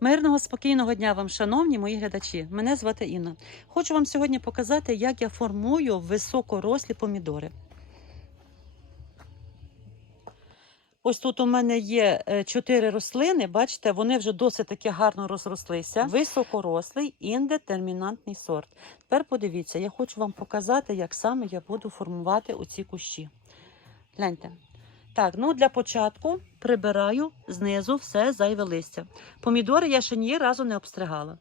Мирного спокійного дня вам, шановні мої глядачі. Мене звати Інна. Хочу вам сьогодні показати, як я формую високорослі помідори. Ось тут у мене є е, чотири рослини. Бачите, вони вже досить таки гарно розрослися. Високорослий індетермінантний сорт. Тепер подивіться, я хочу вам показати, як саме я буду формувати оці кущі. Гляньте. Так, ну для початку прибираю знизу все зайве листя. Помідори я ще ні разу не обстригала.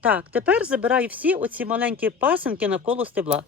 Так, тепер забираю всі оці маленькі пасинки навколо стебла.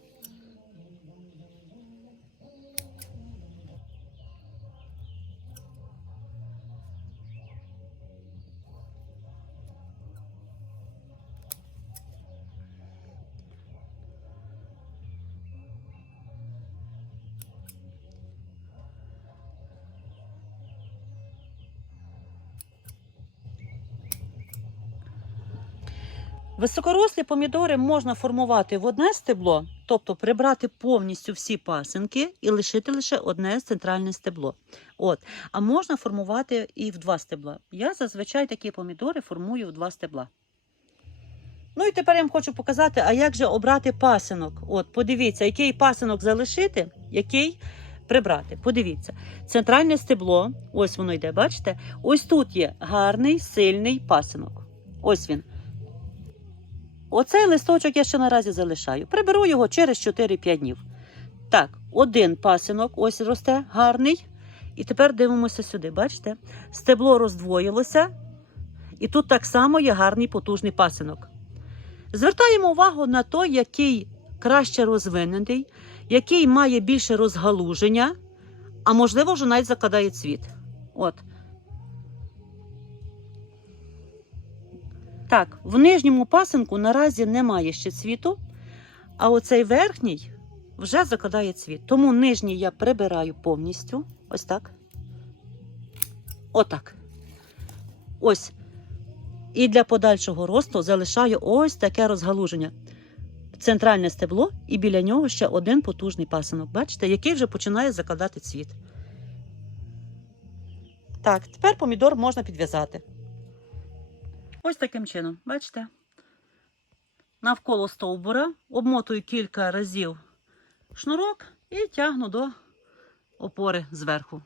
Високорослі помідори можна формувати в одне стебло, тобто прибрати повністю всі пасинки і лишити лише одне центральне стебло. От. А можна формувати і в два стебла. Я зазвичай такі помідори формую в два стебла. Ну і тепер я вам хочу показати, а як же обрати пасинок. От, подивіться, який пасинок залишити, який прибрати. Подивіться, центральне стебло, ось воно йде, бачите? Ось тут є гарний, сильний пасинок. Ось він. Оцей листочок я ще наразі залишаю. Приберу його через 4-5 днів. Так, один пасинок ось росте, гарний. І тепер дивимося сюди. Бачите? Стебло роздвоїлося, і тут так само є гарний потужний пасинок. Звертаємо увагу на той, який краще розвинений, який має більше розгалуження, а можливо, вже навіть закладає цвіт. От. Так, в нижньому пасинку наразі немає ще цвіту, а оцей верхній вже закладає цвіт. Тому нижній я прибираю повністю. Ось так. Отак. Ось. І для подальшого росту залишаю ось таке розгалуження. Центральне стебло, і біля нього ще один потужний пасинок. Бачите, який вже починає закладати цвіт. Так, тепер помідор можна підв'язати. Ось таким чином, бачите? Навколо стовбура обмотую кілька разів шнурок і тягну до опори зверху.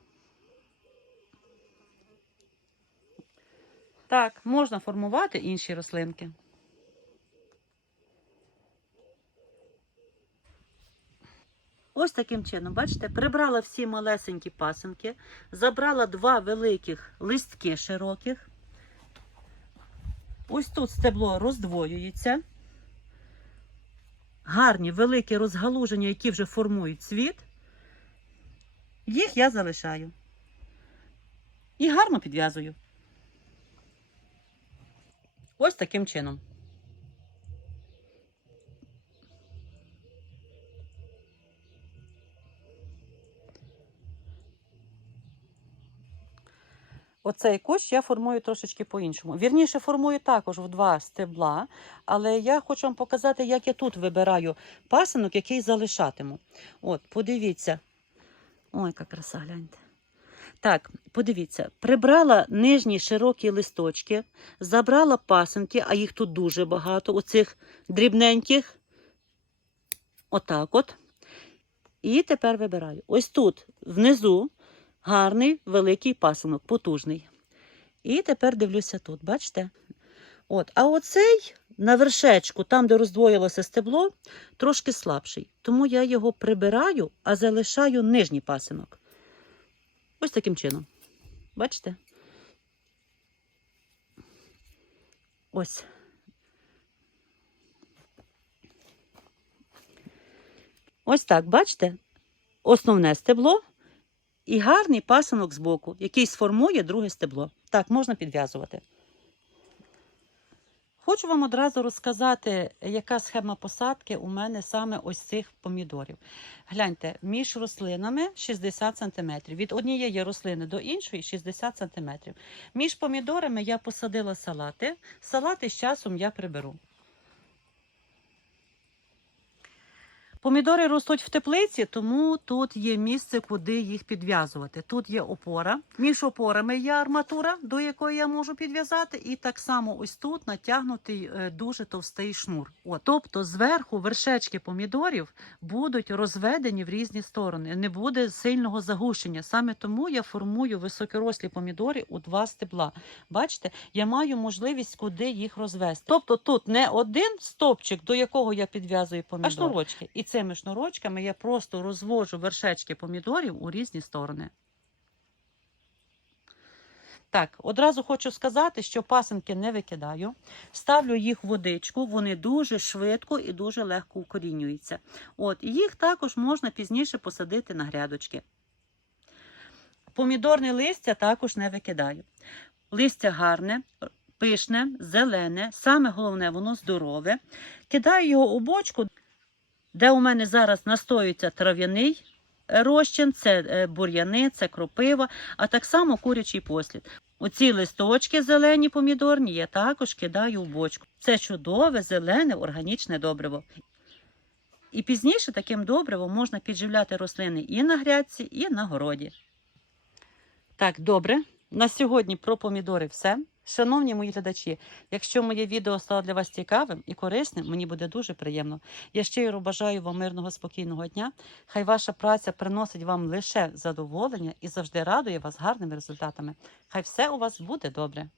Так, можна формувати інші рослинки. Ось таким чином, бачите, прибрала всі малесенькі пасинки, забрала два великих листки широких. Ось тут стебло роздвоюється. Гарні великі розгалуження, які вже формують цвіт. Їх я залишаю. І гарно підв'язую. Ось таким чином. Оцей кущ я формую трошечки по-іншому. Вірніше, формую також в два стебла, але я хочу вам показати, як я тут вибираю пасинок, який залишатиму. От, подивіться. Ой, яка краса, гляньте. Так, подивіться, прибрала нижні широкі листочки, забрала пасинки, а їх тут дуже багато, оцих дрібненьких. Отак от. І тепер вибираю. Ось тут внизу гарний великий пасинок, потужний. І тепер дивлюся тут, бачите? От, А оцей на вершечку, там, де роздвоїлося стебло, трошки слабший. Тому я його прибираю, а залишаю нижній пасинок. Ось таким чином. Бачите? Ось. Ось так, бачите? Основне стебло і гарний пасинок збоку, який сформує друге стебло. Так, можна підв'язувати. Хочу вам одразу розказати, яка схема посадки у мене саме ось цих помідорів. Гляньте, між рослинами 60 см. Від однієї рослини до іншої 60 см. Між помідорами я посадила салати. Салати з часом я приберу. Помідори ростуть в теплиці, тому тут є місце, куди їх підв'язувати. Тут є опора. Між опорами є арматура, до якої я можу підв'язати, і так само ось тут натягнутий е, дуже товстий шнур. От. Тобто зверху вершечки помідорів будуть розведені в різні сторони. Не буде сильного загущення. Саме тому я формую високорослі помідори у два стебла. Бачите, я маю можливість, куди їх розвести. Тобто тут не один стовпчик, до якого я підв'язую помідори, а шнурочки. І цими шнурочками я просто розвожу вершечки помідорів у різні сторони. Так, одразу хочу сказати, що пасинки не викидаю. Ставлю їх в водичку, вони дуже швидко і дуже легко укорінюються. От, і їх також можна пізніше посадити на грядочки. Помідорне листя також не викидаю. Листя гарне, пишне, зелене, саме головне, воно здорове. Кидаю його у бочку, де у мене зараз настоюється трав'яний розчин, це е, бур'яни, це кропива, а так само курячий послід. Оці листочки зелені помідорні я також кидаю в бочку. Це чудове, зелене, органічне добриво. І пізніше таким добривом можна підживляти рослини і на грядці, і на городі. Так, добре. На сьогодні про помідори все. Шановні мої глядачі, якщо моє відео стало для вас цікавим і корисним, мені буде дуже приємно. Я щиро бажаю вам мирного, спокійного дня. Хай ваша праця приносить вам лише задоволення і завжди радує вас гарними результатами. Хай все у вас буде добре.